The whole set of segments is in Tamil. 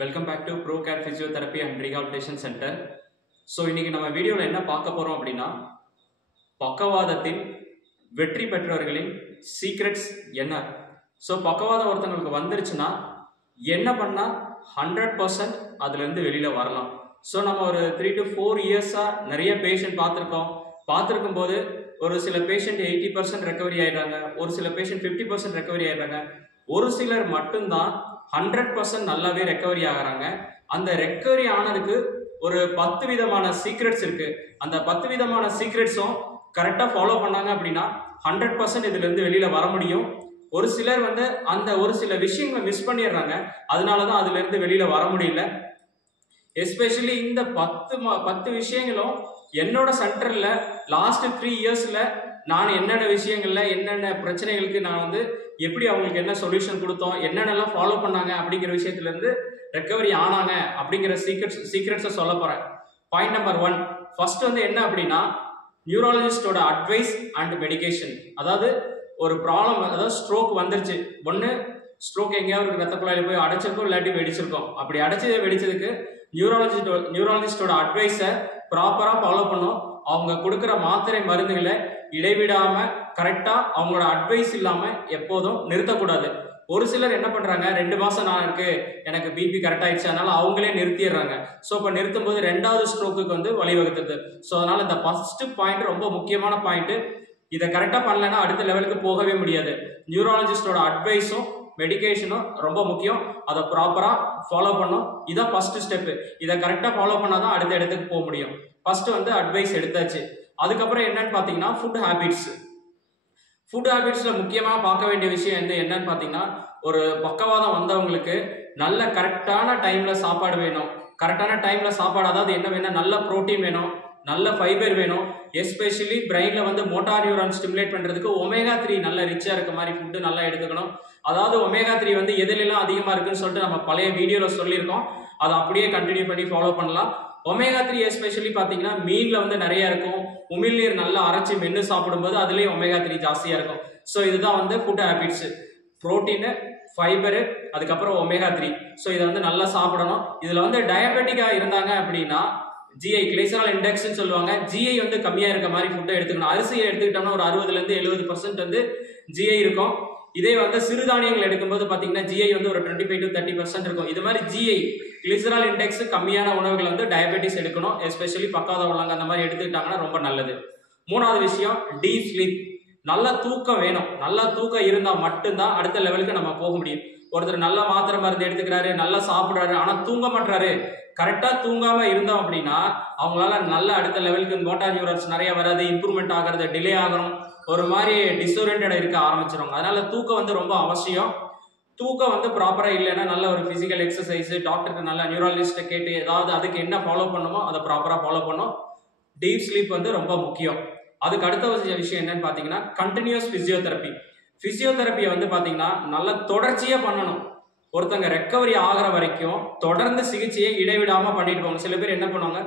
Welcome back to Procare physiotherapy and rehabilitation centre. So இன்னைக்கு நம்ம வீடியோவில் என்ன பார்க்க போகிறோம் அப்படின்னா, பக்கவாதத்தில் வெற்றி பெற்றவர்களின் சீக்ரெட்ஸ் என்ன. ஸோ பக்கவாதம் ஒருத்தங்களுக்கு வந்துருச்சுன்னா என்ன பண்ணால் 100% அதுலேருந்து வெளியில் வரலாம். ஸோ நம்ம ஒரு 3 to 4 இயர்ஸாக நிறைய பேஷண்ட் பார்த்துருக்கும் போது ஒரு சில பேஷண்ட் 80% ரெக்கவரி ஆகிடுறாங்க, ஒரு சில பேஷண்ட் 50% ரெக்கவரி ஆகிடுறாங்க, ஒரு சிலர் மட்டும்தான் 100% நல்லாவே ரெக்கவரி ஆகிறாங்க. அந்த ரெக்கவரி ஆனதுக்கு ஒரு 10 விதமான சீக்ரெட்ஸ் இருக்கு. அந்த 10 விதமான சீக்ரெட்ஸும் கரெக்டாக ஃபாலோ பண்ணாங்க அப்படின்னா 100% இதுல இருந்து வெளியில வர முடியும். ஒரு சிலர் அந்த ஒரு சில விஷயங்களை மிஸ் பண்ணிடுறாங்க, அதனாலதான் அதுல இருந்து வெளியில வர முடியல. எஸ்பெஷலி இந்த 10 விஷயங்களும் என்னோட சென்டர்ல லாஸ்ட் 3 இயர்ஸ்ல நான் என்னென்ன விஷயங்கள்ல என்னென்ன பிரச்சனைகளுக்கு நான் எப்படி அவங்களுக்கு என்ன சொல்யூஷன் கொடுத்தோம், என்னென்னலாம் ஃபாலோ பண்ணாங்க அப்படிங்கிற விஷயத்துல இருந்து ரெக்கவரி ஆனாங்க அப்படிங்கிற சீக்ரெட்ஸை சொல்ல போறேன். பாயிண்ட் நம்பர் 1, ஃபர்ஸ்ட் என்ன அப்படின்னா, நியூராலஜிஸ்டோட அட்வைஸ் அண்ட் மெடிகேஷன். அதாவது ஒரு ப்ராப்ளம், அதாவது ஸ்ட்ரோக் வந்துருச்சு, ஒன்று ஸ்ட்ரோக் எங்கேயாவது ரத்த குழாயில போய் அடைச்சிருக்கோம், இல்லாட்டி வெடிச்சிருக்கோம். அப்படி வெடிச்சதுக்கு நியூராலஜிஸ்டோட அட்வைஸை ப்ராப்பரா ஃபாலோ பண்ணும். அவங்க கொடுக்குற மாத்திரை மருந்துகளை இடைவிடாம கரெக்டா அவங்களோட அட்வைஸ் இல்லாம எப்போதும் நிறுத்தக்கூடாது. ஒரு சிலர் என்ன பண்றாங்க, 2 மாசம் நான் இருக்கு, எனக்கு பிபி கரெக்ட் ஆயிடுச்சு, அதனால அவங்களே நிறுத்திடுறாங்க. ஸோ இப்போ நிறுத்தும் போது 2வது ஸ்ட்ரோக்குக்கு வழிவகுத்துது. ஸோ அதனால இந்த ஃபர்ஸ்ட் பாயிண்ட் ரொம்ப முக்கியமான பாயிண்ட். இதை கரெக்டா பண்ணலன்னா அடுத்த லெவலுக்கு போகவே முடியாது. நியூராலஜிஸ்டோட அட்வைஸும் மெடிகேஷனும் ரொம்ப முக்கியம். அதை ப்ராப்பரா ஃபாலோ பண்ணும். இதான் ஃபர்ஸ்ட் ஸ்டெப். இதை கரெக்டா ஃபாலோ பண்ணாதான் அடுத்த இடத்துக்கு போக முடியும். ஃபர்ஸ்ட் அட்வைஸ் எடுத்தாச்சு. அதுக்கப்புறம் என்னன்னு பாத்தீங்கன்னா, ஃபுட் ஹேபிட்ஸ்ல முக்கியமா பார்க்க வேண்டிய விஷயம் என்னன்னு பாத்தீங்கன்னா, ஒரு பக்கவாதம் வந்தவங்களுக்கு நல்ல கரெக்டான டைம்ல சாப்பாடு வேணும். கரெக்டான டைம்ல சாப்பாடு, அதாவது என்ன வேணும், நல்ல புரோட்டீன் வேணும், நல்ல ஃபைபர் வேணும். எஸ்பெஷலி பிரெயின்ல மோட்டார் நியூரான் ஸ்டிமுலேட் பண்றதுக்கு ஒமேகா 3 நல்ல ரிச்சா இருக்க மாதிரி ஃபுட்டு நல்லா எடுத்துக்கணும். அதாவது ஒமேகா 3 எதுலாம் அதிகமா இருக்குன்னு சொல்லிட்டு நம்ம பழைய வீடியோல சொல்லியிருக்கோம். அதை அப்படியே கண்டினியூ பண்ணி ஃபாலோ பண்ணலாம். ஒமேகா 3 எஸ்பெஷலி பாத்தீங்கன்னா மீன்ல நிறைய இருக்கும். உமிழ்நீர் நல்லா அரைச்சி மென்னு சாப்பிடும்போது அதுலயும் ஒமேகா 3 ஜாஸ்தியா இருக்கும். ஸோ இதுதான் ஃபுட் ஹேபிட்ஸ். புரோட்டீன், ஃபைபரு, அதுக்கப்புறம் ஒமேகா 3. ஸோ இதை நல்லா சாப்பிடணும். இதுல டயபெட்டிக்கா இருந்தாங்க அப்படின்னா ஜிஐ கிளைசரால் இண்டெக்ஸ் சொல்லுவாங்க. ஜிஐ கம்மியா இருக்க மாதிரி ஃபுட்டை எடுத்துக்கணும். அரிசியை எடுத்துக்கிட்டோம்னா ஒரு 60-70% ஜிஐ இருக்கும். இதே சிறுதானியங்கள் எடுக்கும்போது பாத்தீங்கன்னா ஜிஐ ஒரு 25 to 30% இருக்கும். இது மாதிரி ஜிஐ கிளிசரால் இண்டெக்ஸ் கம்மியான உணவுகள் டயபெட்டிஸ் எடுக்கணும். எஸ்பெஷலி பக்கவாதம் உள்ளவங்க அந்த மாதிரி எடுத்துக்கிட்டாங்கன்னா ரொம்ப நல்லது. 3வது விஷயம், டீப் ஸ்லீப். நல்ல தூக்கம் வேணும். நல்ல தூக்கம் இருந்தா மட்டும்தான் அடுத்த லெவலுக்கு நம்ம போக முடியும். ஒருத்தர் நல்ல மாத்திரை மருந்து எடுத்துக்கிறாரு, நல்லா சாப்பிடுறாரு, ஆனா தூங்க மாட்டாரு. கரெக்டா தூங்காம இருந்தோம் அப்படின்னா அவங்களால நல்ல அடுத்த லெவலுக்கு மோட்டார் நியூரான்ஸ் நிறைய வராது, இம்ப்ரூவ்மெண்ட் ஆகிறது டிலே ஆகணும், ஒரு மாதிரி டிஸ்ஓரியன்டா இருக்க ஆரம்பிச்சிடும். அதனால தூக்கம் ரொம்ப அவசியம். தூக்கம் ப்ராப்பரா இல்லைன்னா நல்ல ஒரு பிசிக்கல் எக்ஸசைஸ், டாக்டருக்கு நல்ல நியூராலஜிஸ்ட கேட்டு ஏதாவது அதுக்கு என்ன ஃபாலோ பண்ணுமோ அதை ப்ராப்பரா ஃபாலோ பண்ணும். டீப் ஸ்லீப் ரொம்ப முக்கியம். அதுக்கு அடுத்த விஷயம் என்னன்னு பாத்தீங்கன்னா, கண்டினியூஸ் பிசியோதெரப்பி. பிசியோதெரப்பியை பாத்தீங்கன்னா நல்ல தொடர்ச்சியா பண்ணணும். ஒருத்தங்க ரெக்கவரி ஆகிற வரைக்கும் தொடர்ந்து சிகிச்சையை இடைவிடாம பண்ணிட்டு போவாங்க. சில பேர் என்ன பண்ணுவாங்க,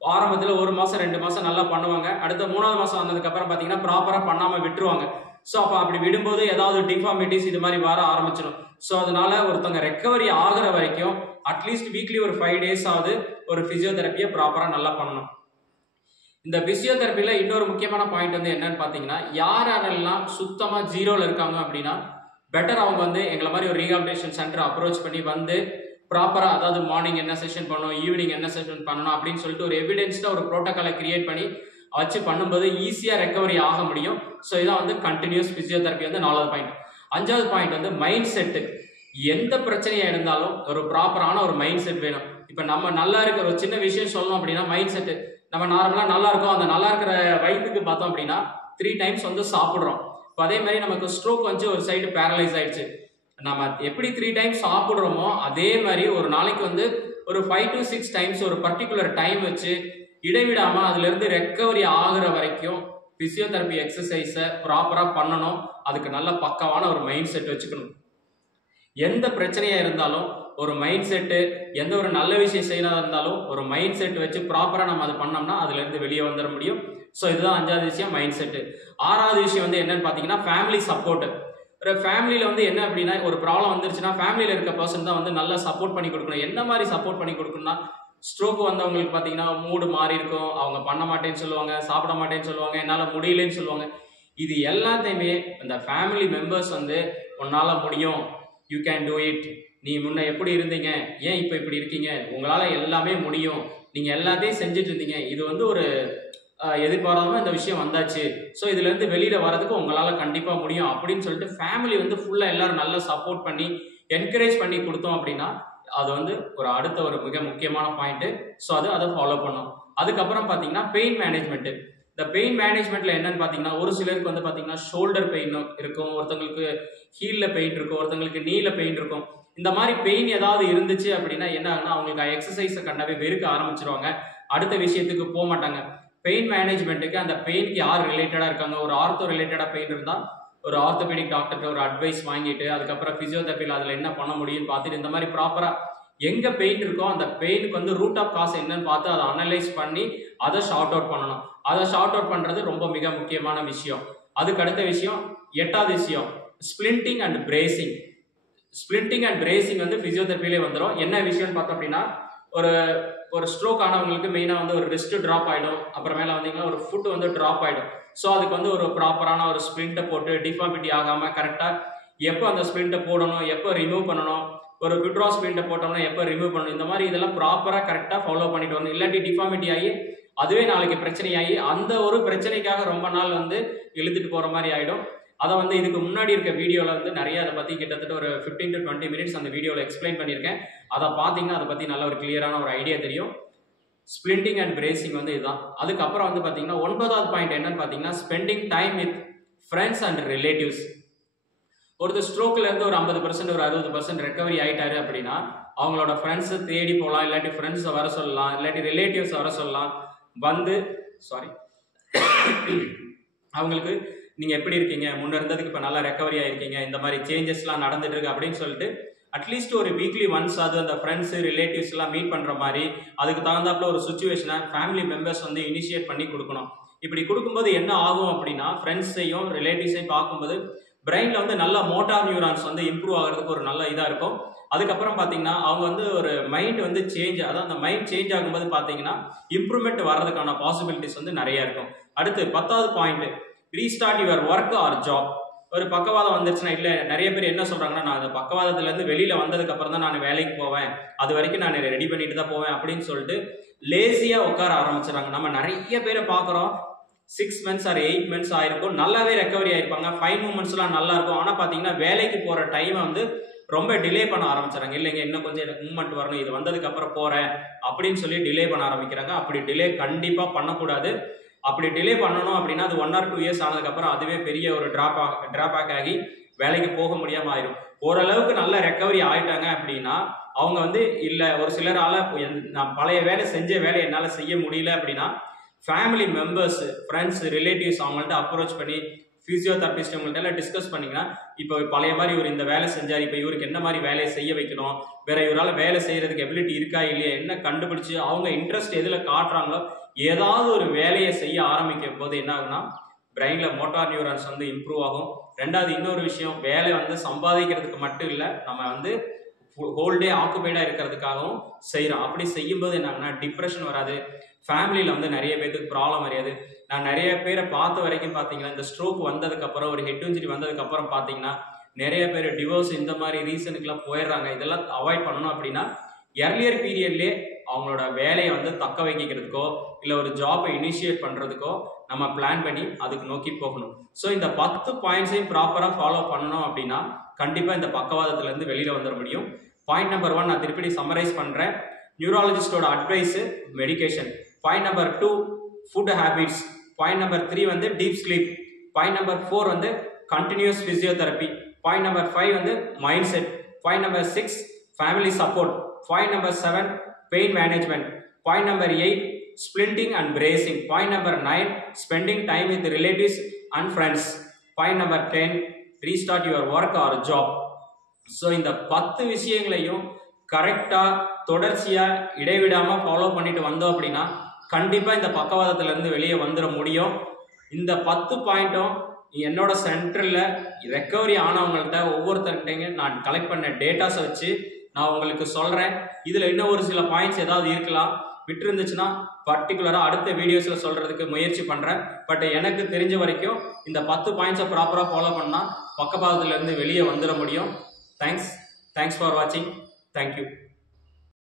ஆரம்பத்துல 1 மாசம் 2 மாசம் நல்லா பண்ணுவாங்க, அடுத்த 3வது மாசம் வந்ததுக்கு அப்புறம் பாத்தீங்கன்னா ப்ராப்பரா பண்ணாம விட்டுருவாங்க. ஸோ அப்போ அப்படி விடும்போது ஏதாவது டிஃபார்மிட்டிஸ் இது மாதிரி வர ஆரம்பிச்சிடும். ஸோ அதனால ஒருத்தங்க ரெக்கவரி ஆகிற வரைக்கும் அட்லீஸ்ட் வீக்லி ஒரு 5 days ஆகுது ஒரு பிசியோதெரப்பியை ப்ராப்பரா நல்லா பண்ணணும். இந்த பிசியோதெரப்பில இன்னொரு முக்கியமான பாயிண்ட் என்னன்னு பாத்தீங்கன்னா, யாரெல்லாம் சுத்தமா ஜீரோல இருக்காங்க அப்படின்னா பெட்டர் அவங்க எங்களை மாதிரி ஒரு ரீஹாபிலிட்டேஷன் சென்டர் அப்ரோச் பண்ணி ப்ராப்பரா, அதாவது மார்னிங் என்ன செஷன் பண்ணணும், ஈவினிங் என்ன செஷன் பண்ணணும் அப்படின்னு சொல்லிட்டு ஒரு எவிடென்ஸ்டா ஒரு ப்ரோட்டோகாலை கிரியேட் பண்ணி வச்சு பண்ணும்போது ஈஸியா ரெக்கவரி ஆக முடியும். ஸோ இதான் கண்டினியூஸ் பிசியோதெரப்பி 4வது பாயிண்ட். 5வது பாயிண்ட் மைண்ட் செட். எந்த பிரச்சனையா இருந்தாலும் ஒரு ப்ராப்பரான ஒரு மைண்ட் செட் வேணும். இப்ப நம்ம நல்லா இருக்கிற ஒரு சின்ன விஷயம் சொல்லணும் அப்படின்னா மைண்ட் செட். நம்ம நார்மலா நல்லா இருக்கும், அந்த நல்லா இருக்கிற வயிற்றுக்கு பார்த்தோம் அப்படின்னா 3 times சாப்பிடுறோம். இப்போ அதே மாதிரி நமக்கு ஸ்ட்ரோக் ஒரு சைடு பேரலைஸ் ஆயிடுச்சு. நம்ம எப்படி 3 times சாப்பிடுறோமோ அதே மாதிரி ஒரு நாளைக்கு ஒரு 5 to 6 times ஒரு பர்டிகுலர் டைம் வச்சு இடைவிடாம அதுல இருந்து ரெக்கவரி ஆகுற வரைக்கும் பிசியோதெரப்பி எக்ஸசைஸை ப்ராப்பரா பண்ணணும். அதுக்கு நல்ல பக்காவான ஒரு மைண்ட் செட் வச்சுக்கணும். எந்த பிரச்சனையா இருந்தாலும் ஒரு மைண்ட் செட்டு, எந்த ஒரு நல்ல விஷயம் செய்யறதா இருந்தாலும் ஒரு மைண்ட் செட் வச்சு ப்ராப்பரா நம்ம அது பண்ணோம்னா அதுல இருந்து வெளியே வந்துட முடியும். ஸோ இதுதான் 5வது விஷயம், மைண்ட் செட்டு. 6வது விஷயம் என்னன்னு பாத்தீங்கன்னா, ஃபேமிலி சப்போர்ட். ஒரு ஃபேமிலியில் வந்து என்ன அப்படின்னா ஒரு ப்ராப்ளம் வந்துருச்சுன்னா ஃபேமிலியில் இருக்க பர்சன் தான் வந்து நல்லா சப்போர்ட் பண்ணி கொடுக்கணும். என்ன மாதிரி சப்போர்ட் பண்ணி கொடுக்கணும்னா, ஸ்ட்ரோக் வந்தவங்களுக்கு பார்த்தீங்கன்னா மூடு மாறி இருக்கும், அவங்க பண்ண மாட்டேன்னு சொல்லுவாங்க, சாப்பிட மாட்டேன்னு சொல்லுவாங்க, என்னால் முடியலன்னு சொல்லுவாங்க. இது எல்லாத்தையுமே இந்த ஃபேமிலி மெம்பர்ஸ் வந்து உன்னால் முடியும், யூ கேன் டூ இட், நீ முன்ன எப்படி இருந்தீங்க, ஏன் இப்போ இப்படி இருக்கீங்க, உங்களால் எல்லாமே முடியும், நீங்கள் எல்லாத்தையும் செஞ்சுட்டு இருந்தீங்க, இது வந்து ஒரு எதிர்பாராம இந்த விஷயம் வந்தாச்சு, ஸோ இதுலேருந்து வெளியில் வரதுக்கு உங்களால் கண்டிப்பாக முடியும் அப்படின்னு சொல்லிட்டு ஃபேமிலி வந்து ஃபுல்லாக எல்லாரும் நல்லா சப்போர்ட் பண்ணி என்கரேஜ் பண்ணி கொடுத்தோம் அப்படின்னா அது வந்து ஒரு அடுத்த ஒரு மிக முக்கியமான பாயிண்ட்டு. ஸோ அதை ஃபாலோ பண்ணோம். அதுக்கப்புறம் பார்த்தீங்கன்னா பெயின் மேனேஜ்மெண்ட்டு. இந்த பெயின் மேனேஜ்மெண்ட்டில் என்னன்னு பார்த்தீங்கன்னா ஒரு சிலருக்கு வந்து பார்த்தீங்கன்னா ஷோல்டர் பெயின் இருக்கும், ஒருத்தங்களுக்கு ஹீலில் பெயின் இருக்கும், ஒருத்தங்களுக்கு நீல பெயின் இருக்கும். இந்த மாதிரி பெயின் ஏதாவது இருந்துச்சு அப்படின்னா என்ன ஆகுனா அவங்களுக்கு எக்ஸசைஸை கண்டவே வெறுக்க ஆரம்பிச்சிருவாங்க, அடுத்த விஷயத்துக்கு போக மாட்டாங்க. பெயின் மேனேஜ்மெண்ட்டுக்கு அந்த பெயினுக்கு யார் ரிலேட்டடாக இருக்காங்க, ஒரு ஆர்த்தோ ரிலேட்டடாக பெயின் இருந்தால் ஒரு ஆர்த்தோபெடிக் டாக்டர்கிட்ட ஒரு அட்வைஸ் வாங்கிட்டு அதுக்கப்புறம் ஃபிசியோதெரபியில் அதில் என்ன பண்ண முடியும்னு பார்த்துட்டு இந்த மாதிரி ப்ராப்பராக எங்கே பெயின் இருக்கோ அந்த பெயினுக்கு வந்து ரூட் ஆஃப் காஸ் என்னன்னு பார்த்து அதை அனலைஸ் பண்ணி அதை ஷார்ட் அவுட் பண்ணணும். அதை ஷார்ட் அவுட் பண்ணுறது ரொம்ப மிக முக்கியமான விஷயம். அதுக்கு அடுத்த விஷயம், 8வது விஷயம், splinting and bracing. Splinting and bracing வந்து ஃபிசியோதெரபிலே வந்துடும். என்ன விஷயம்னு பார்த்தோம் அப்படின்னா ஒரு ஸ்ட்ரோக் ஆனவங்களுக்கு மெயினாக வந்து ஒரு ரிஸ்ட் ட்ராப் ஆகிடும், அப்புறமேல வந்தீங்கன்னா ஒரு ஃபுட் வந்து ட்ராப் ஆகிடும். ஸோ அதுக்கு வந்து ஒரு ப்ராப்பரான ஒரு ஸ்பிளிண்ட்டை போட்டு டிஃபார்மிட்டி ஆகாமல் கரெக்டாக எப்போ அந்த ஸ்பிளிண்ட்டை போடணும், எப்போ ரிமூவ் பண்ணணும், ஒரு விட்ரா ஸ்பிளிண்ட்டை போட்டோம்னா எப்போ ரிமூவ் பண்ணணும், இந்த மாதிரி இதெல்லாம் ப்ராப்பராக கரெக்டாக ஃபாலோ பண்ணிட்டு வரணும். இல்லாட்டி டிஃபார்மிட்டி ஆகி அதுவே நாளைக்கு பிரச்சனையாகி அந்த ஒரு பிரச்சனைக்காக ரொம்ப நாள் வந்து இழுத்துட்டு போகிற மாதிரி ஆகிடும். அதை வந்து இதுக்கு முன்னாடி இருக்க வீடியோவில் வந்து நிறைய அதை பற்றி கிட்டத்தட்ட ஒரு 15 to 20 minutes அந்த வீடியோவில் எக்ஸ்பிளைன் பண்ணியிருக்கேன். அதை பார்த்தீங்கன்னா அதை பற்றி நல்ல ஒரு கிளியரான ஒரு ஐடியா தெரியும். ஸ்பிளிண்டிங் அண்ட் பிரேசிங் வந்து இதுதான். அதுக்கப்புறம் வந்து பார்த்தீங்கன்னா 9வது பாயிண்ட் என்னன்னு பார்த்தீங்கன்னா spending time with friends and relatives. ஒருத்தர் ஸ்ட்ரோக்ல இருந்து ஒரு 50% ஒரு 60% ரெக்கவரி ஆயிட்டாரு அப்படின்னா அவங்களோட ஃப்ரெண்ட்ஸை தேடி போகலாம், இல்லாட்டி ஃப்ரெண்ட்ஸை வர சொல்லலாம், இல்லாட்டி ரிலேட்டிவ்ஸை வர சொல்லலாம். வந்து அவங்களுக்கு நீங்கள் எப்படி இருக்கீங்க, முன்ன இருந்ததுக்கு இப்போ நல்லா ரெக்கவரி ஆயிருக்கீங்க, இந்த மாதிரி சேஞ்சஸ்லாம் நடந்துட்டு இருக்கு அப்படின்னு சொல்லிட்டு அட்லீஸ்ட் ஒரு வீக்லி ஒன்ஸ் அது அந்த ஃப்ரெண்ட்ஸு ரிலேட்டிவ்ஸ் எல்லாம் மீட் பண்ணுற மாதிரி அதுக்கு தகுந்தாப்புல ஒரு சுச்சுவேஷனை ஃபேமிலி மெம்பர்ஸ் வந்து இனிஷியேட் பண்ணி கொடுக்கணும். இப்படி கொடுக்கும்போது என்ன ஆகும் அப்படின்னா ஃப்ரெண்ட்ஸையும் ரிலேட்டிவ்ஸையும் பார்க்கும்போது பிரெயினில் வந்து நல்ல மோட்டார் நியூரான்ஸ் வந்து இம்ப்ரூவ் ஆகிறதுக்கு ஒரு நல்ல இதாக இருக்கும். அதுக்கப்புறம் பார்த்தீங்கன்னா அவங்க வந்து ஒரு மைண்ட் வந்து சேஞ்ச், அதாவது அந்த மைண்ட் சேஞ்ச் ஆகும்போது பார்த்தீங்கன்னா இம்ப்ரூவ்மெண்ட் வர்றதுக்கான பாசிபிலிட்டிஸ் வந்து நிறைய இருக்கும். அடுத்து 10வது point, restart your work or job. ஒரு பக்கவாதம் வந்துருச்சுன்னா இல்லை நிறைய பேர் என்ன சொல்கிறாங்கன்னா நான் அந்த பக்கவாதத்துலேருந்து வெளியில் வந்ததுக்கு அப்புறம் தான் நான் வேலைக்கு போவேன், அது வரைக்கும் நான் ரெடி பண்ணிட்டு தான் போவேன் அப்படின்னு சொல்லிட்டு லேசியாக உட்கார ஆரம்பிச்சிடறாங்க. நம்ம நிறைய பேரை பார்க்குறோம் 6 months or 8 months ஆயிருக்கும், நல்லாவே ரெக்கவரி ஆயிருப்பாங்க, 5 மூமெண்ட்ஸ்லாம் நல்லா இருக்கும். ஆனால் பார்த்தீங்கன்னா வேலைக்கு போகிற டைமை வந்து ரொம்ப டிலே பண்ண ஆரம்பிச்சிடறாங்க. இல்லைங்க இன்னும் கொஞ்சம் எனக்கு மூமெண்ட் வரணும், இது வந்ததுக்கு அப்புறம் போகிறேன் அப்படின்னு சொல்லி டிலே பண்ண ஆரம்பிக்கிறாங்க. அப்படி டிலே கண்டிப்பாக பண்ணக்கூடாது. அப்படி டிலே பண்ணணும் அப்படின்னா அது 1 or 2 years ஆனதுக்கப்புறம் அதுவே பெரிய ஒரு ட்ராபேக் ஆகி வேலைக்கு போக முடியாமல் ஆயிடும். ஓரளவுக்கு நல்ல ரெக்கவரி ஆயிட்டாங்க அப்படின்னா அவங்க வந்து இல்லை ஒரு சிலரால் நான் பழைய வேலை செஞ்ச வேலை என்னால் செய்ய முடியல அப்படின்னா ஃபேமிலி மெம்பர்ஸ், ஃப்ரெண்ட்ஸ், ரிலேட்டிவ்ஸ் அவங்கள்ட்ட அப்ரோச் பண்ணி ஃபிசியோதெரபிஸ்ட் அவங்கள்ட்ட எல்லாம் டிஸ்கஸ் பண்ணிங்கன்னா இப்போ பழைய மாதிரி இவர் இந்த வேலை செஞ்சார், இப்போ இவருக்கு என்ன மாதிரி வேலையை செய்ய வைக்கணும், வேற இவரால் வேலை செய்யறதுக்கு எபிலிட்டி இருக்கா இல்லையா என்ன கண்டுபிடிச்சு அவங்க இன்ட்ரெஸ்ட் எதில் காட்டுறாங்களோ ஏதாவது ஒரு வேலையை செய்ய ஆரம்பிக்கும் போது என்ன ஆகுனா பிரெயினில் மோட்டார் நியூரான்ஸ் வந்து இம்ப்ரூவ் ஆகும். ரெண்டாவது இன்னொரு விஷயம், வேலை வந்து சம்பாதிக்கிறதுக்கு மட்டும் இல்லை, நம்ம வந்து ஹோல் டே ஆக்குபைடாக இருக்கிறதுக்காகவும் செய்கிறோம். அப்படி செய்யும்போது என்னன்னா டிப்ரெஷன் வராது, ஃபேமிலியில் வந்து நிறைய பேருக்கு ப்ராப்ளம் வராது. நான் நிறைய பேரை பார்த்த வரைக்கும் பார்த்தீங்கன்னா இந்த ஸ்ட்ரோக் வந்ததுக்கப்புறம் ஒரு ஹெட் இன்ஜுரி வந்ததுக்கப்புறம் பார்த்தீங்கன்னா நிறைய பேர் டிவோர்ஸ் இந்த மாதிரி ரீசனுக்குலாம் போயிடுறாங்க. இதெல்லாம் அவாய்ட் பண்ணணும் அப்படின்னா எர்லியர் பீரியட்லேயே அவங்களோட வேலையை வந்து தக்க வைக்கிறதுக்கோ இல்லை ஒரு ஜாப்பை இனிஷியேட் பண்ணுறதுக்கோ நம்ம பிளான் பண்ணி அதுக்கு நோக்கி போகணும். ஸோ இந்த 10 பாயிண்ட்ஸையும் ப்ராப்பராக ஃபாலோ பண்ணணும் அப்படின்னா கண்டிப்பாக இந்த பக்கவாதத்துலேருந்து வெளியில் வந்துட முடியும். பாயிண்ட் நம்பர் 1 நான் திருப்பி சம்மரைஸ் பண்ணுறேன். நியூராலஜிஸ்டோட advice, medication. Point number 2 food habits. Point number 3 வந்து டீப் ஸ்லீப். பாயிண்ட் நம்பர் 4 வந்து கண்டினியூஸ் ஃபிசியோதெரப்பி. பாயிண்ட் நம்பர் 5 வந்து mind set. Point number 6 family support. Point number 7 pain management. Point number 8 splinting and bracing. Point number 9 spending time with relatives and friends. Point number 10 restart your work or job. So இந்த 10 விஷயங்களையும் கரெக்டாக தொடர்ச்சியாக இடைவிடாமல் ஃபாலோ பண்ணிட்டு வந்தோம் அப்படின்னா கண்டிப்பாக இந்த பக்கவாதத்திலேருந்து வெளியே வந்துட முடியும். இந்த 10 பாயிண்ட்டும் என்னோட சென்டரில் ரெக்கவரி ஆனவங்கள்ட்ட ஒவ்வொருத்தர்கிட்டைங்க நான் கலெக்ட் பண்ண டேட்டாஸை வச்சு நான் உங்களுக்கு சொல்கிறேன். இதில் இன்னும் ஒரு சில பாயிண்ட்ஸ் ஏதாவது இருக்கலாம், விட்டுருந்துச்சுன்னா பர்டிகுலராக அடுத்த வீடியோஸில் சொல்கிறதுக்கு முயற்சி பண்ணுறேன். பட் எனக்கு தெரிஞ்ச வரைக்கும் இந்த 10 பாயிண்ட்ஸை ப்ராப்பராக ஃபாலோ பண்ணால் பக்கபாதத்துலேருந்து வெளியே வந்துட முடியும். தேங்க்ஸ் ஃபார் வாட்சிங். தேங்க்யூ.